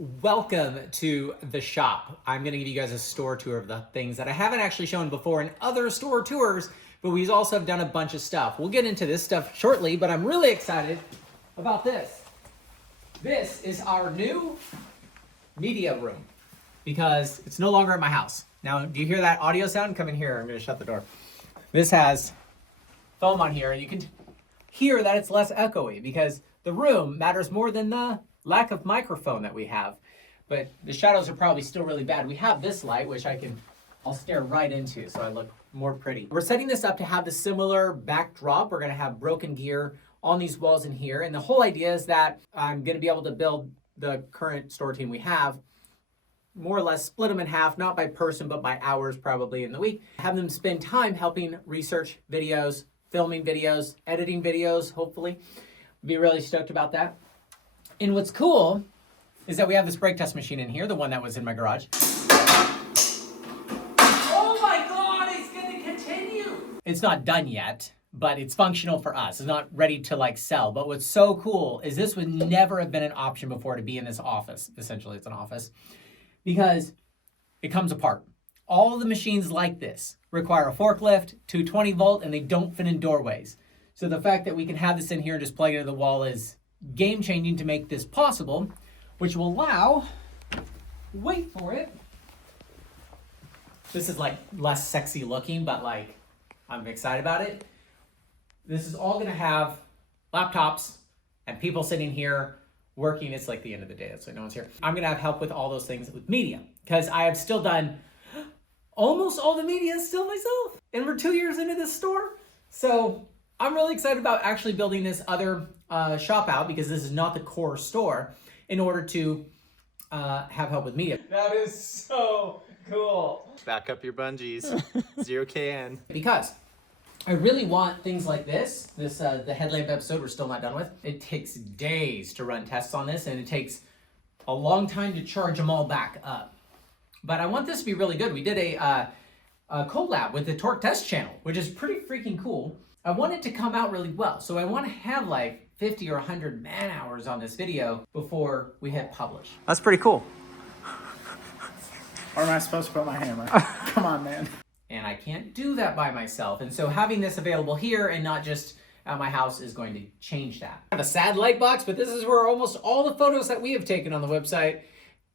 Welcome to the shop. I'm going to give you guys a store tour of the things that I haven't actually shown before in other store tours, but we also have done a bunch of stuff. We'll get into this stuff shortly, but I'm really excited about this. This is our new media room because it's no longer at my house. Now, do you hear that audio sound? Come in here. I'm going to shut the door. This has foam on here, and you can hear that it's less echoey because the room matters more than the lack of microphone that we have. But the shadows are probably still really bad. We have this light, which I'll stare right into so I look more pretty. We're setting this up to have the similar backdrop. We're gonna have broken gear on these walls in here. And the whole idea is that I'm gonna be able to build the current store team we have, more or less split them in half, not by person, but by hours probably in the week. Have them spend time helping research videos, filming videos, editing videos, hopefully. Be really stoked about that. And what's cool is that we have this brake test machine in here, the one that was in my garage. Oh my God, it's gonna continue. It's not done yet, but it's functional for us. It's not ready to sell. But what's so cool is this would never have been an option before to be in this office. Essentially, it's an office because it comes apart. All of the machines like this require a forklift, 220 volt, and they don't fit in doorways. So the fact that we can have this in here and just plug it into the wall is game changing to make this possible, which will allow, wait for it. This is less sexy looking, but I'm excited about it. This is all gonna have laptops and people sitting here working. It's like the end of the day, that's why no one's here. I'm gonna have help with all those things with media because I have still done almost all the media still myself. And we're 2 years into this store. So I'm really excited about actually building this other shop out because this is not the core store in order to have help with media. That is so cool. Back up your bungees. 0KN. Because I really want things like this, the headlamp episode we're still not done with. It takes days to run tests on this and it takes a long time to charge them all back up. But I want this to be really good. We did a collab with the Torque Test channel, which is pretty freaking cool. I want it to come out really well. So I want to have 50 or 100 man hours on this video before we hit publish. That's pretty cool. Or am I supposed to put my hammer? Come on, man. And I can't do that by myself. And so having this available here and not just at my house is going to change that. I have a sad light box, but this is where almost all the photos that we have taken on the website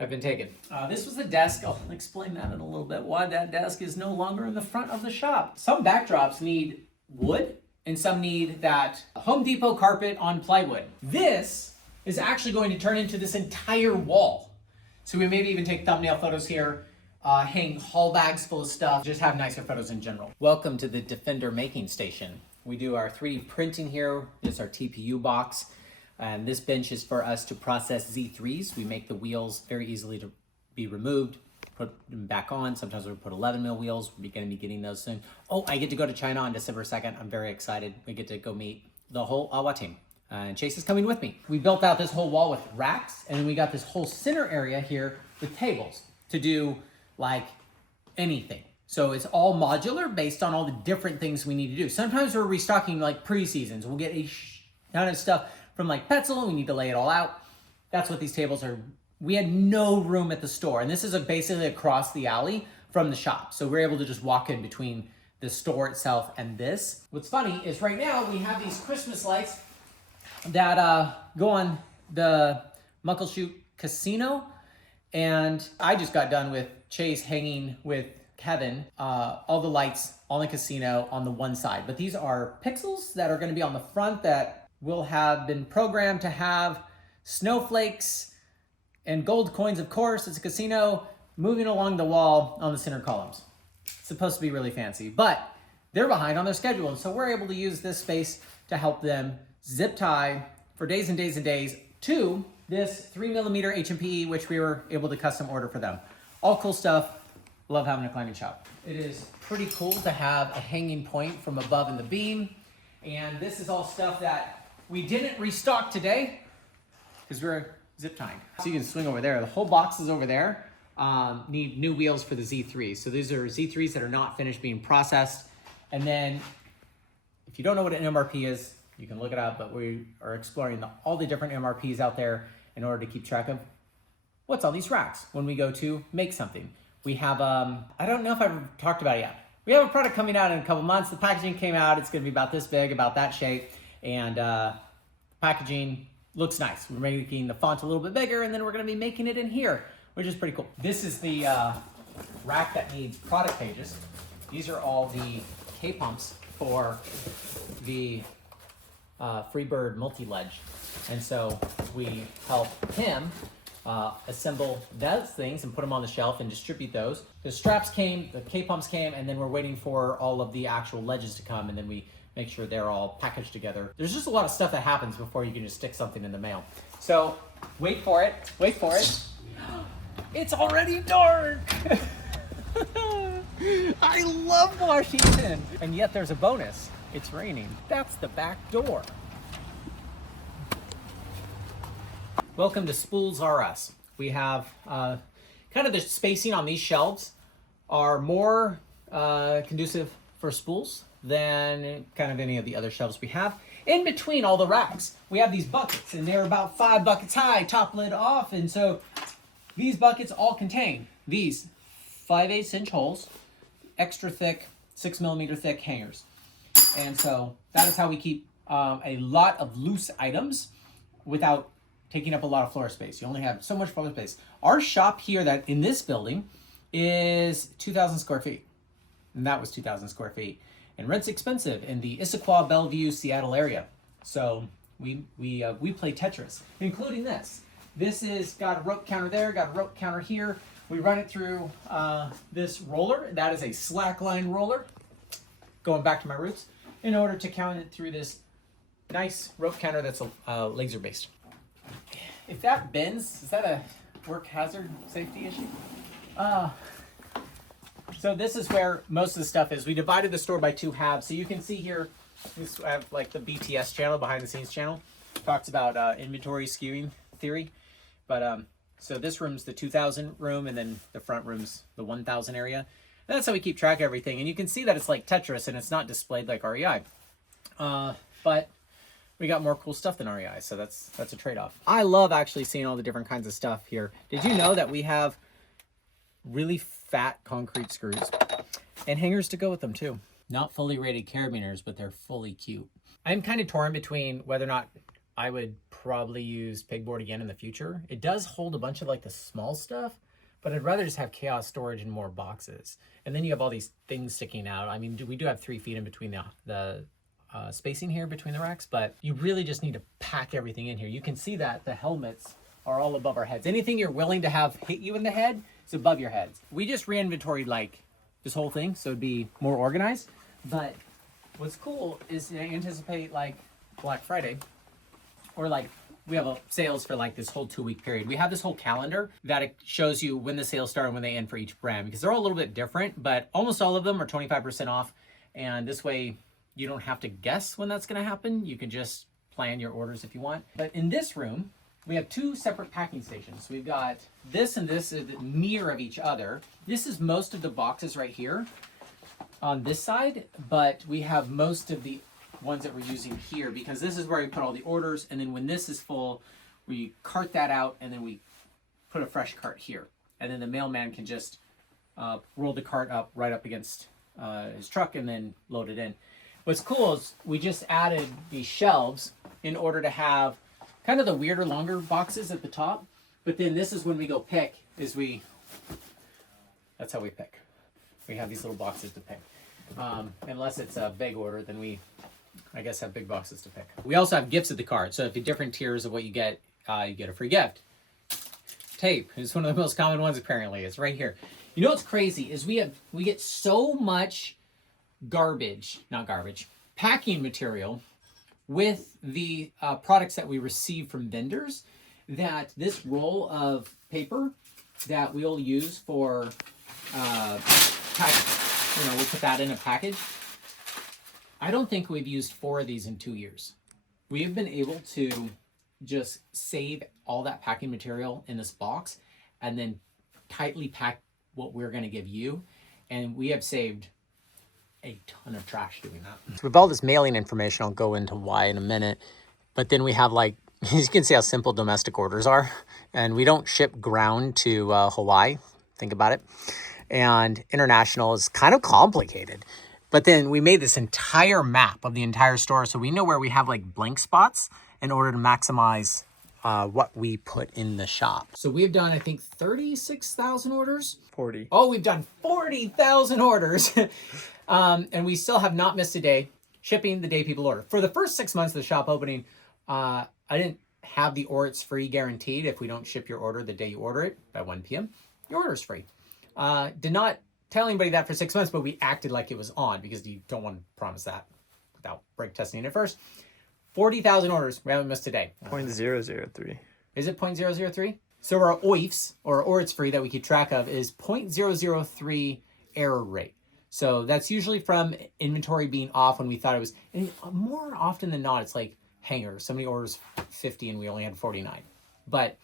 have been taken. This was the desk. I'll explain that in a little bit, why that desk is no longer in the front of the shop. Some backdrops need wood and some need that Home Depot carpet on plywood. This is actually going to turn into this entire wall. So we maybe even take thumbnail photos here, hang haul bags full of stuff, just have nicer photos in general. Welcome to the Defender making station. We do our 3D printing here. This is our TPU box. And this bench is for us to process Z3s. We make the wheels very easily to be removed, put them back on. Sometimes we put 11 mil wheels. We're going to be getting those soon. Oh, I get to go to China on December 2nd. I'm very excited. We get to go meet the whole Awa team. And Chase is coming with me. We built out this whole wall with racks, and then we got this whole center area here with tables to do anything. So it's all modular based on all the different things we need to do. Sometimes we're restocking pre-seasons. We'll get a ton of stuff from Petzl, and we need to lay it all out. That's what these tables are. We had no room at the store, and this is basically across the alley from the shop. So we're able to just walk in between the store itself and this. What's funny is right now we have these Christmas lights that go on the Muckleshoot Casino, and I just got done with Chase hanging with Kevin, all the lights on the casino on the one side. But these are pixels that are going to be on the front that will have been programmed to have snowflakes and gold coins, of course. It's a casino moving along the wall on the center columns. It's supposed to be really fancy, but they're behind on their schedule. And so we're able to use this space to help them zip tie for days and days and days to this 3mm HMPE, which we were able to custom order for them. All cool stuff. Love having a climbing shop. It is pretty cool to have a hanging point from above in the beam. And this is all stuff that we didn't restock today because we're zip tying. So you can swing over there. The whole box is over there. Need new wheels for the Z3s. So these are Z3s that are not finished being processed. And then if you don't know what an MRP is, you can look it up, but we are exploring all the different MRPs out there in order to keep track of what's on these racks when we go to make something. We have, I don't know if I've talked about it yet. We have a product coming out in a couple months. The packaging came out. It's gonna be about this big, about that shape. And packaging looks nice. We're making the font a little bit bigger, and then we're gonna be making it in here, which is pretty cool. This is the rack that needs product pages. These are all the K-pumps for the Freebird multi-ledge. And so we help him assemble those things and put them on the shelf and distribute those. The straps came, the K-pumps came, and then we're waiting for all of the actual ledges to come, and then we make sure they're all packaged together. There's just a lot of stuff that happens before you can just stick something in the mail. So wait for it, wait for it. It's already dark. I love Washington. And yet there's a bonus. It's raining. That's the back door. Welcome to Spools R Us. We have kind of the spacing on these shelves are more conducive for spools than kind of any of the other shelves we have. In between all the racks, we have these buckets, and they're about 5 buckets high, top lid off, and so these buckets all contain these 5/8 inch holes, extra thick, 6mm thick hangers. And so that is how we keep a lot of loose items without taking up a lot of floor space. You only have so much floor space. Our shop here that in this building is 2,000 square feet. And that was 2,000 square feet. And rent's expensive in the Issaquah, Bellevue, Seattle area. So we play Tetris, including this. This is got a rope counter there, got a rope counter here. We run it through this roller. That is a slackline roller, going back to my roots, in order to count it through this nice rope counter that's laser based. If that bends, is that a work hazard safety issue? So this is where most of the stuff is. We divided the store by 2 halves. So you can see here, this I have like the BTS channel, behind the scenes channel, talks about inventory skewing theory. But so this room's the 2,000 room, and then the front room's the 1,000 area. And that's how we keep track of everything. And you can see that it's like Tetris, and it's not displayed like REI. But we got more cool stuff than REI, so that's a trade-off. I love actually seeing all the different kinds of stuff here. Did you know that we have really fat concrete screws and hangers to go with them too? Not fully rated carabiners, but they're fully cute. I'm kind of torn between whether or not I would probably use pegboard again in the future. It does hold a bunch of like the small stuff, but I'd rather just have chaos storage and more boxes. And then you have all these things sticking out. I mean, we do have 3 feet in between the spacing here between the racks, but you really just need to pack everything in here. You can see that the helmets are all above our heads. Anything you're willing to have hit you in the head is above your heads. We just re-inventoried like this whole thing, so it'd be more organized. But what's cool is to anticipate like Black Friday, or like we have sales for like this whole 2-week period. We have this whole calendar that it shows you when the sales start and when they end for each brand, because they're all a little bit different, but almost all of them are 25% off. And this way you don't have to guess when that's gonna happen. You can just plan your orders if you want. But in this room, we have 2 separate packing stations. We've got this, and this is the mirror of each other. This is most of the boxes right here on this side, but we have most of the ones that we're using here, because this is where we put all the orders, and then when this is full, we cart that out, and then we put a fresh cart here. And then the mailman can just roll the cart up right up against his truck and then load it in. What's cool is we just added these shelves in order to have kind of the weirder, longer boxes at the top. But then this is when we go pick, that's how we pick. We have these little boxes to pick. Unless it's a big order, then we, I guess, have big boxes to pick. We also have gifts at the cart. So if you different tiers of what you get a free gift. Tape is one of the most common ones apparently. It's right here. You know what's crazy is we get so much packing material with the products that we receive from vendors, that this roll of paper that we'll use for we put that in a package. I don't think we've used 4 of these in 2 years. We have been able to just save all that packing material in this box and then tightly pack what we're going to give you, and we have saved a ton of trash doing that. So with all this mailing information, I'll go into why in a minute, but then we have like You can see how simple domestic orders are. And we don't ship ground to Hawaii. Think about it. And international is kind of complicated. But then we made this entire map of the entire store. So we know where we have like blank spots in order to maximize what we put in the shop. So we've done, I think, 36,000 orders. 40. Oh, we've done 40,000 orders. And we still have not missed a day shipping the day people order. For the first 6 months of the shop opening, I didn't have the or it's free guaranteed. If we don't ship your order the day you order it by 1 p.m., your order's free. Did not tell anybody that for 6 months, but we acted like it was on because you don't want to promise that without break testing it first. 40,000 orders. We haven't missed a day. 0.003. Is it 0.003? So our OIFs, or it's free that we keep track of, is 0.003 error rate. So that's usually from inventory being off when we thought it was, and more often than not, it's like hanger. Somebody orders 50 and we only had 49. But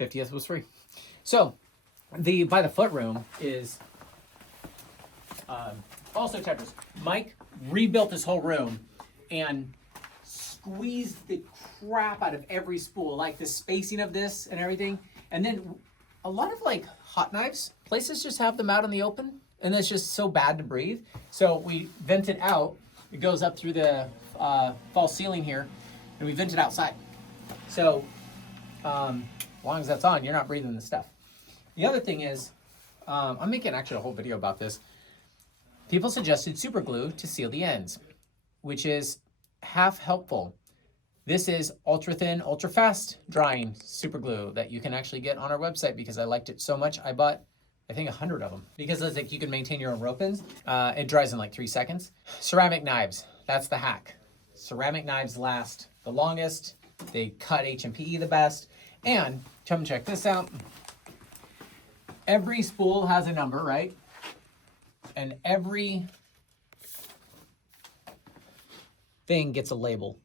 50th was free. So the by the foot room is also Tetris. Mike rebuilt this whole room and squeezed the crap out of every spool, like the spacing of this and everything. And then a lot of like hot knives, places just have them out in the open and it's just so bad to breathe. So we vent it out. It goes up through the false ceiling here and we vent it outside. So as long as that's on, you're not breathing the stuff. The other thing is, I'm making actually a whole video about this. People suggested super glue to seal the ends, which is half helpful. This is ultra thin, ultra fast drying super glue that you can actually get on our website because I liked it so much. I bought, I think 100 of them because it's like you can maintain your own rope ends. It dries in like 3 seconds. Ceramic knives, that's the hack. Ceramic knives last the longest. They cut H&PE the best. And come check this out. Every spool has a number, right? And every thing gets a label.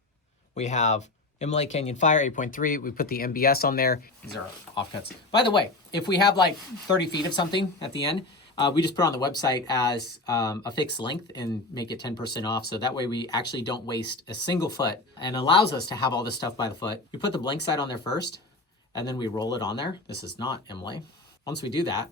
We have Imlay Canyon Fire 8.3. We put the MBS on there. These are offcuts. By the way, if we have like 30 feet of something at the end, we just put it on the website as a fixed length and make it 10% off. So that way we actually don't waste a single foot and allows us to have all this stuff by the foot. We put the blank side on there first and then we roll it on there. This is not Imlay. Once we do that,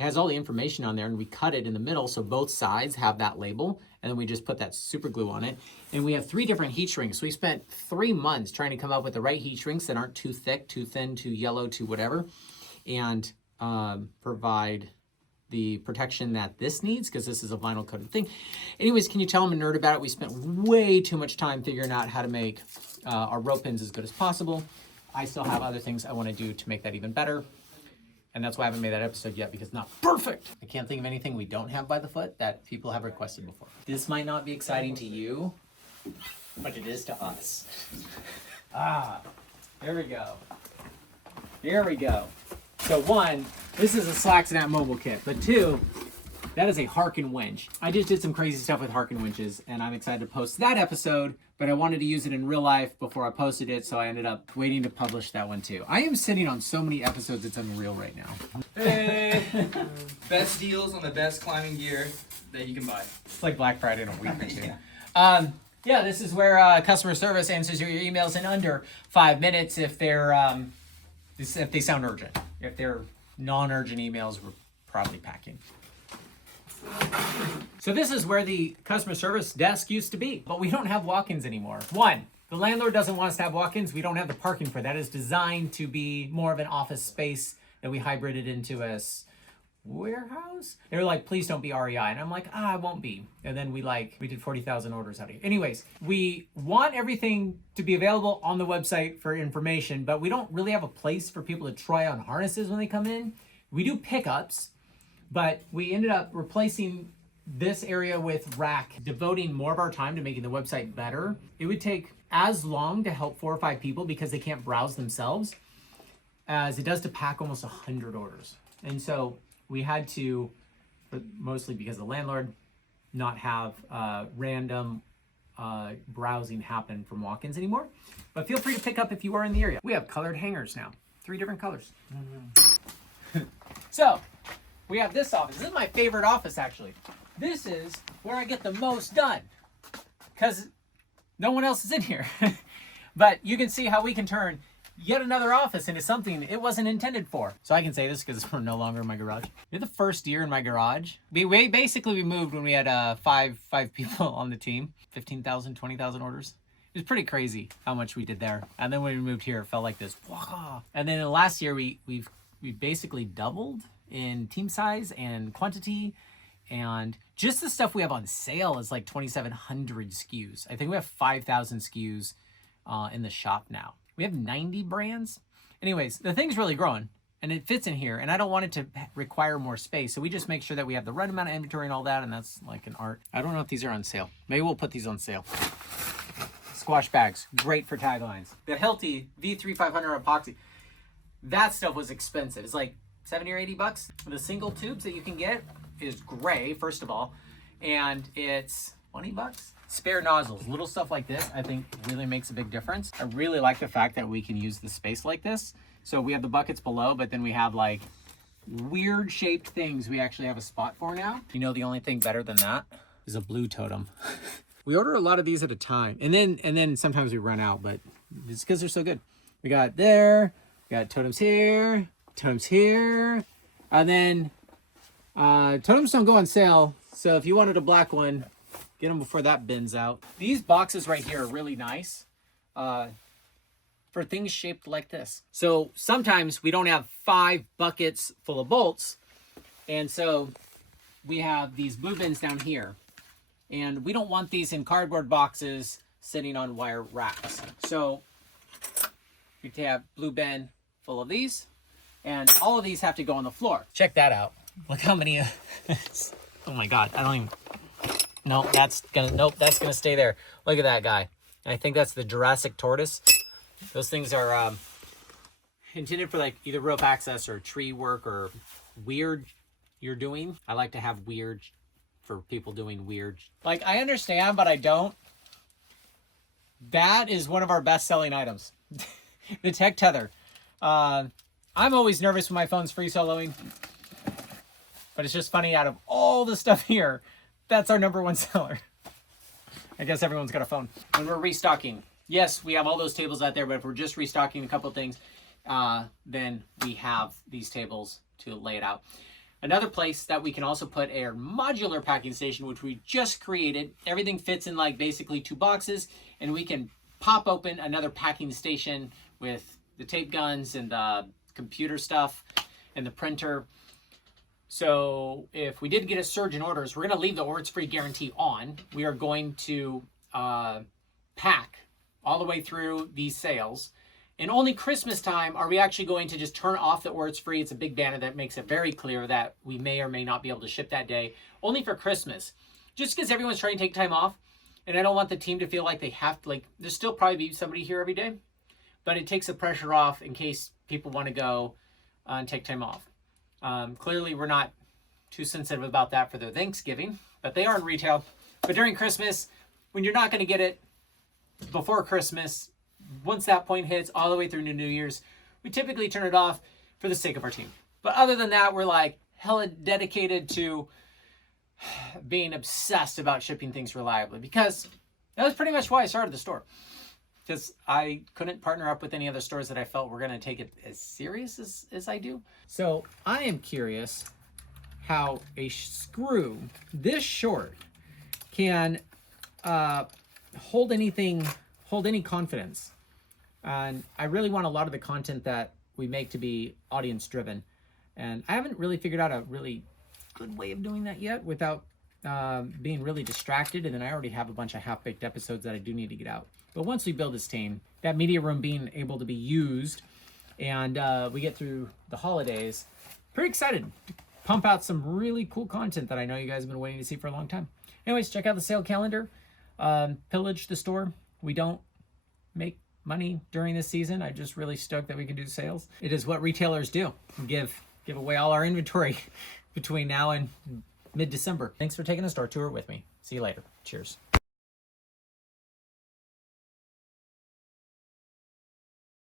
it has all the information on there and we cut it in the middle so both sides have that label and then we just put that super glue on it. And we have 3 different heat shrinks. We spent 3 months trying to come up with the right heat shrinks that aren't too thick, too thin, too yellow, too whatever, and provide the protection that this needs because this is a vinyl coated thing. Anyways, can you tell I'm a nerd about it? We spent way too much time figuring out how to make our rope ends as good as possible. I still have other things I want to do to make that even better. And that's why I haven't made that episode yet because it's not perfect. I can't think of anything we don't have by the foot that people have requested before. This might not be exciting to you, but it is to us. Here we go. Here we go. So 1, this is a Slacksnap mobile kit, but 2, that is a Harken winch. I just did some crazy stuff with Harken winches and I'm excited to post that episode, but I wanted to use it in real life before I posted it, so I ended up waiting to publish that one too. I am sitting on so many episodes, it's unreal right now. Hey! Best deals on the best climbing gear that you can buy. It's like Black Friday in a week or two. Yeah. Yeah, this is where customer service answers your emails in under 5 minutes if they're if they sound urgent. If they're non-urgent emails, we're probably packing. So this is where the customer service desk used to be, but we don't have walk-ins anymore. 1, the landlord doesn't want us to have walk-ins. We don't have the parking for that. It's designed to be more of an office space that we hybrided into a warehouse. They were like, please don't be REI. And I'm like, I won't be. And then we did 40,000 orders out of here. Anyways, we want everything to be available on the website for information, but we don't really have a place for people to try on harnesses when they come in. We do pickups, but we ended up replacing this area with rack, devoting more of our time to making the website better. It would take as long to help 4 or 5 people because they can't browse themselves as it does to pack almost 100 orders. And so we had to, mostly because of the landlord, not have random browsing happen from walk-ins anymore. But feel free to pick up if you are in the area. We have colored hangers now, 3 different colors. So we have this office. This is my favorite office, actually. This is where I get the most done because no one else is in here. But you can see how we can turn yet another office into something it wasn't intended for. So I can say this because we're no longer in my garage. You're the first year in my garage. We basically moved when we had five people on the team, 15,000, 20,000 orders. It was pretty crazy how much we did there. And then when we moved here, it felt like this. Wow. And then in the last year, we basically doubled in team size and quantity. And just the stuff we have on sale is like 2,700 SKUs. I think we have 5,000 SKUs in the shop now. We have 90 brands. Anyways, the thing's really growing and it fits in here. And I don't want it to require more space. So we just make sure that we have the right amount of inventory and all that. And that's like an art. I don't know if these are on sale. Maybe we'll put these on sale. Squash bags, great for taglines. The Hilti V3500 epoxy, that stuff was expensive. It's like 70 or 80 bucks. The single tubes that you can get is gray, first of all, and it's 20 bucks. Spare nozzles, little stuff like this, I think really makes a big difference. I really like the fact that we can use the space like this. So we have the buckets below, but then we have like weird shaped things we actually have a spot for now. You know, the only thing better than that is a blue totem. We order a lot of these at a time, and then sometimes we run out, but it's because they're so good. We got there, we got totems here, and then totems don't go on sale, so if you wanted a black one, get them before that bins out. These boxes right here are really nice for things shaped like this. So sometimes we don't have 5 buckets full of bolts, and so we have these blue bins down here. And we don't want these in cardboard boxes sitting on wire racks. So we have blue bin full of these, and all of these have to go on the floor. Check that out. Look how many. Oh my God! I don't even. No, that's gonna stay there. Look at that guy. I think that's the Jurassic tortoise. Those things are intended for like either rope access or tree work or weird you're doing. I like to have weird for people doing weird. Like, I understand, but I don't. That is one of our best-selling items. The Tech Tether. I'm always nervous when my phone's free soloing. But it's just funny, out of all the stuff here, that's our #1 seller. I guess everyone's got a phone. When we're restocking, yes, we have all those tables out there, but if we're just restocking a couple of things, then we have these tables to lay it out. Another place that we can also put a modular packing station, which we just created. Everything fits in like basically 2 boxes, and we can pop open another packing station with the tape guns and the computer stuff and the printer. So if we did get a surge in orders, we're going to leave the orders free guarantee on. We are going to pack all the way through these sales. And only Christmas time are we actually going to just turn off the orders free. It's a big banner that makes it very clear that we may or may not be able to ship that day. Only for Christmas. Just because everyone's trying to take time off. And I don't want the team to feel like they have to, like, there's still probably be somebody here every day. But it takes the pressure off in case people want to go and take time off. Clearly, we're not too sensitive about that for their Thanksgiving. But they are in retail. But during Christmas, when you're not going to get it before Christmas, once that point hits all the way through to New Year's, we typically turn it off for the sake of our team. But other than that, we're like hella dedicated to being obsessed about shipping things reliably, because that was pretty much why I started the store. Because I couldn't partner up with any other stores that I felt were going to take it as serious as I do. So I am curious how a screw this short can hold any confidence. And I really want a lot of the content that we make to be audience driven. And I haven't really figured out a really good way of doing that yet without being really distracted. And then I already have a bunch of half-baked episodes that I do need to get out. But once we build this team, that media room being able to be used, and we get through the holidays, pretty excited to pump out some really cool content that I know you guys have been waiting to see for a long time. Anyways, check out the sale calendar. Pillage the store. We don't make money during this season. I'm just really stoked that we can do sales. It is what retailers do. Give away all our inventory between now and mid-December. Thanks for taking a store tour with me. See you later. Cheers.